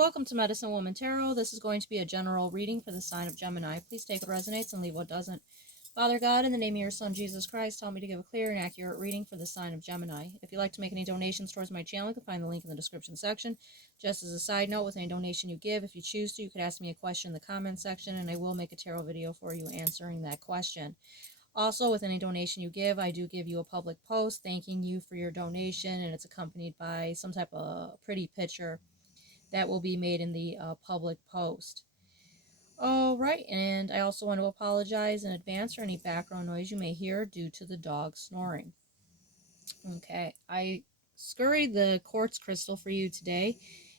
Welcome to Medicine Woman Tarot. This is going to be a general reading for the sign of Gemini. Please take what resonates and leave what doesn't. Father God, in the name of your Son, Jesus Christ, help me to give a clear and accurate reading for the sign of Gemini. If you'd like to make any donations towards my channel, you can find the link in the description section. Just as a side note, with any donation you give, if you choose to, you could ask me a question in the comment section, and I will make a tarot video for you answering that question. Also, with any donation you give, I do give you a public post thanking you for your donation, and it's accompanied by some type of pretty picture that will be made in the public post. All right, and I also want to apologize in advance for any background noise you may hear due to the dog snoring. Okay, I scurried the quartz crystal for you today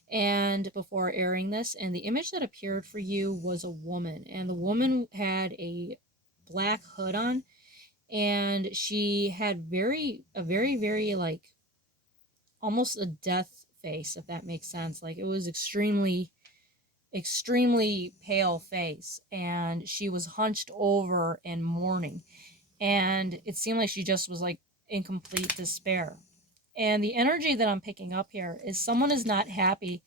and before airing this, and the image that appeared for you was a woman, and the woman had a black hood on, and she had a very like almost a death face, if that makes sense. Like, it was extremely pale face, and she was hunched over and mourning, and it seemed like she just was like in complete despair. And the energy that I'm picking up here is someone is not happy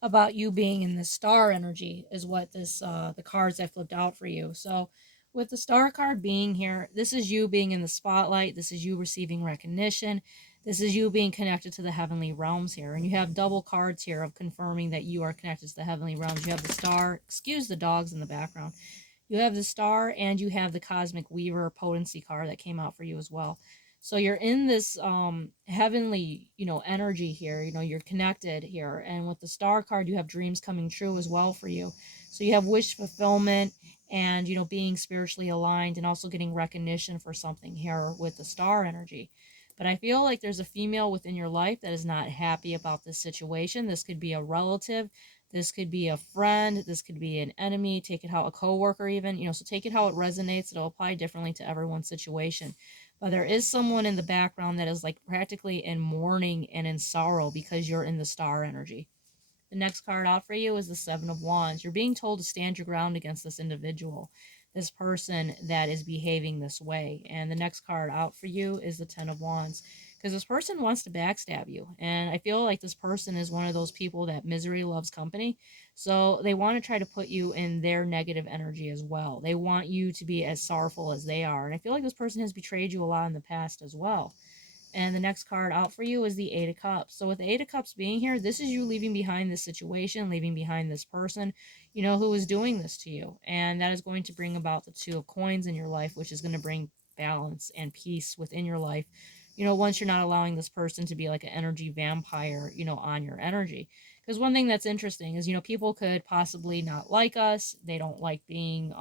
about you being in the star energy, is what this the cards I flipped out for you. So with the star card being here, this is you being in the spotlight, this is you receiving recognition, this is you being connected to the heavenly realms here. And you have double cards here of confirming that you are connected to the heavenly realms. You have the star, excuse the dogs in the background. You have the star, and you have the cosmic weaver potency card that came out for you as well. So you're in this heavenly, energy here. You're connected here. And with the star card, you have dreams coming true as well for you. So you have wish fulfillment and, being spiritually aligned and also getting recognition for something here with the star energy. But I feel like there's a female within your life that is not happy about this situation. This could be a relative. This could be a friend. This could be an enemy. Take it how a coworker even, so take it how it resonates. It'll apply differently to everyone's situation. But there is someone in the background that is like practically in mourning and in sorrow because you're in the star energy. The next card out for you is the Seven of Wands. You're being told to stand your ground against this individual, this person that is behaving this way. And the next card out for you is the Ten of Wands, because this person wants to backstab you. And I feel like this person is one of those people that misery loves company. So they want to try to put you in their negative energy as well. They want you to be as sorrowful as they are. And I feel like this person has betrayed you a lot in the past as well. And the next card out for you is the Eight of Cups. So with the Eight of Cups being here, this is you leaving behind this situation, leaving behind this person, who is doing this to you. And that is going to bring about the Two of Coins in your life, which is going to bring balance and peace within your life. Once you're not allowing this person to be like an energy vampire, on your energy. Because one thing that's interesting is, people could possibly not like us. They don't like being,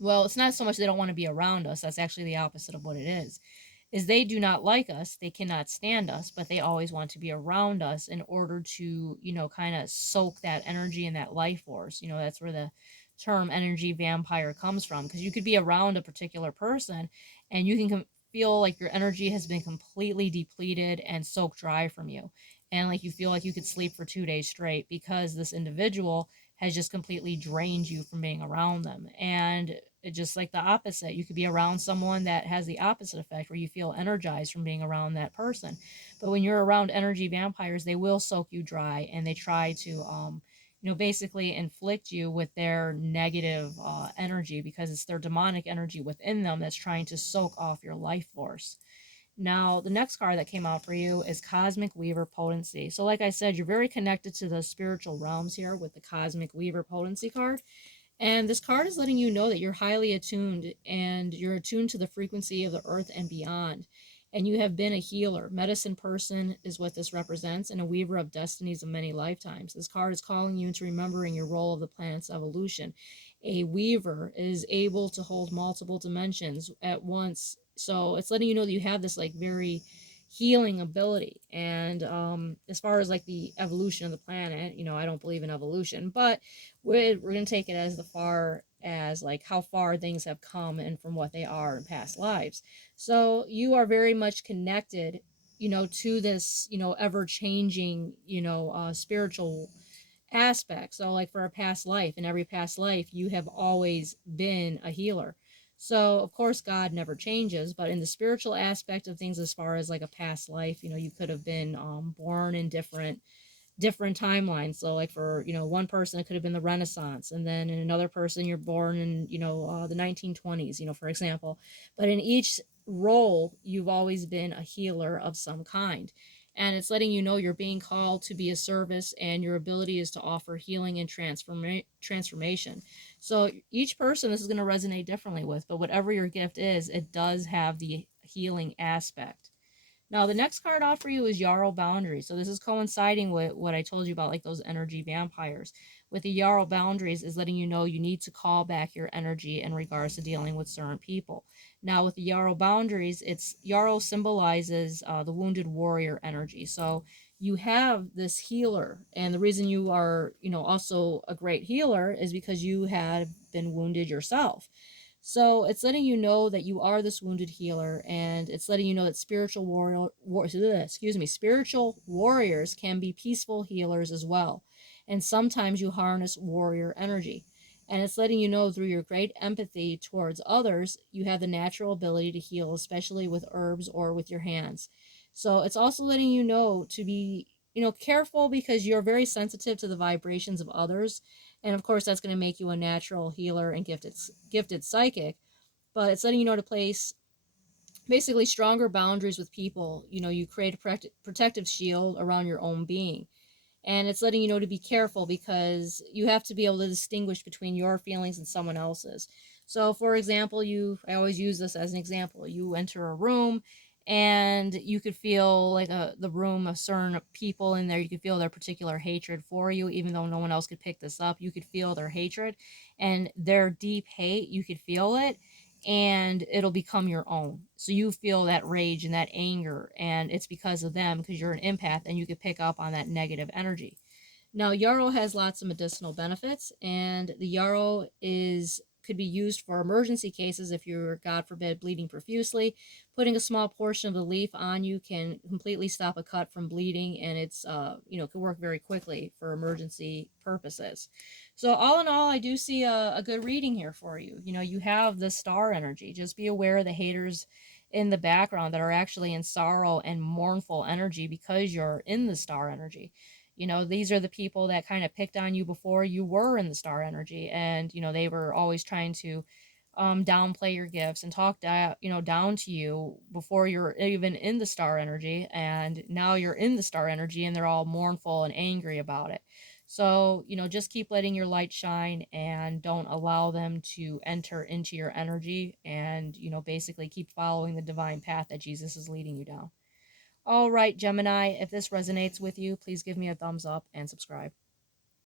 well, it's not so much they don't want to be around us. That's actually the opposite of what it is they do not like us, they cannot stand us, but they always want to be around us in order to, kind of soak that energy and that life force. That's where the term energy vampire comes from, because you could be around a particular person and you can feel like your energy has been completely depleted and soaked dry from you. And like you feel like you could sleep for 2 days straight because this individual has just completely drained you from being around them. And just like the opposite, you could be around someone that has the opposite effect where you feel energized from being around that person. But when you're around energy vampires, they will soak you dry, and they try to basically inflict you with their negative energy, because it's their demonic energy within them that's trying to soak off your life force. Now, the next card that came out for you is Cosmic Weaver Potency. So like I said, you're very connected to the spiritual realms here with the Cosmic Weaver Potency card. And this card is letting you know that you're highly attuned, and you're attuned to the frequency of the earth and beyond. And you have been a healer. Medicine person is what this represents, and a weaver of destinies of many lifetimes. This card is calling you into remembering your role of the planet's evolution. A weaver is able to hold multiple dimensions at once. So it's letting you know that you have this like very healing ability. And as far as like the evolution of the planet, I don't believe in evolution, but we're going to take it as far as like how far things have come and from what they are in past lives. So you are very much connected, to this, ever changing, spiritual aspect. So like for a past life, in every past life, you have always been a healer. So of course God never changes, but in the spiritual aspect of things, as far as like a past life, you could have been born in different different timelines. So like for, one person, it could have been the Renaissance, and then in another person, you're born in, the 1920s, for example. But in each role, you've always been a healer of some kind. And it's letting you know you're being called to be a service, and your ability is to offer healing and transformation. So each person, this is going to resonate differently with, but whatever your gift is, it does have the healing aspect. Now, the next card off for you is Yarrow Boundaries. So this is coinciding with what I told you about, like those energy vampires. With the Yarrow Boundaries is letting you know you need to call back your energy in regards to dealing with certain people. Now, with the Yarrow Boundaries, it's Yarrow symbolizes the wounded warrior energy. So you have this healer, and the reason you are, also a great healer is because you have been wounded yourself. So it's letting you know that you are this wounded healer, and it's letting you know that spiritual warriors can be peaceful healers as well. And sometimes you harness warrior energy. And it's letting you know through your great empathy towards others, you have the natural ability to heal, especially with herbs or with your hands. So it's also letting you know to be, careful, because you're very sensitive to the vibrations of others, and of course that's going to make you a natural healer and gifted psychic. But it's letting you know to place basically stronger boundaries with people. You create a protective shield around your own being, and it's letting you know to be careful, because you have to be able to distinguish between your feelings and someone else's. So for example, I always use this as an example. You enter a room, and you could feel like the room of certain people in there, you could feel their particular hatred for you, even though no one else could pick this up. You could feel their hatred and their deep hate. You could feel it, and it'll become your own. So you feel that rage and that anger, and it's because of them, because you're an empath and you can pick up on that negative energy. Now, yarrow has lots of medicinal benefits, and the yarrow is could be used for emergency cases if you're, God forbid, bleeding profusely. Putting a small portion of the leaf on you can completely stop a cut from bleeding, and it's can work very quickly for emergency purposes. So all in all, I do see a good reading here for you. You have the star energy. Just be aware of the haters in the background that are actually in sorrow and mournful energy, because you're in the star energy. These are the people that kind of picked on you before you were in the star energy, and they were always trying to downplay your gifts and talk down to you before you're even in the star energy, and now you're in the star energy and they're all mournful and angry about it. So just keep letting your light shine, and don't allow them to enter into your energy, and basically keep following the divine path that Jesus is leading you down. All right, Gemini, if this resonates with you, please give me a thumbs up and subscribe.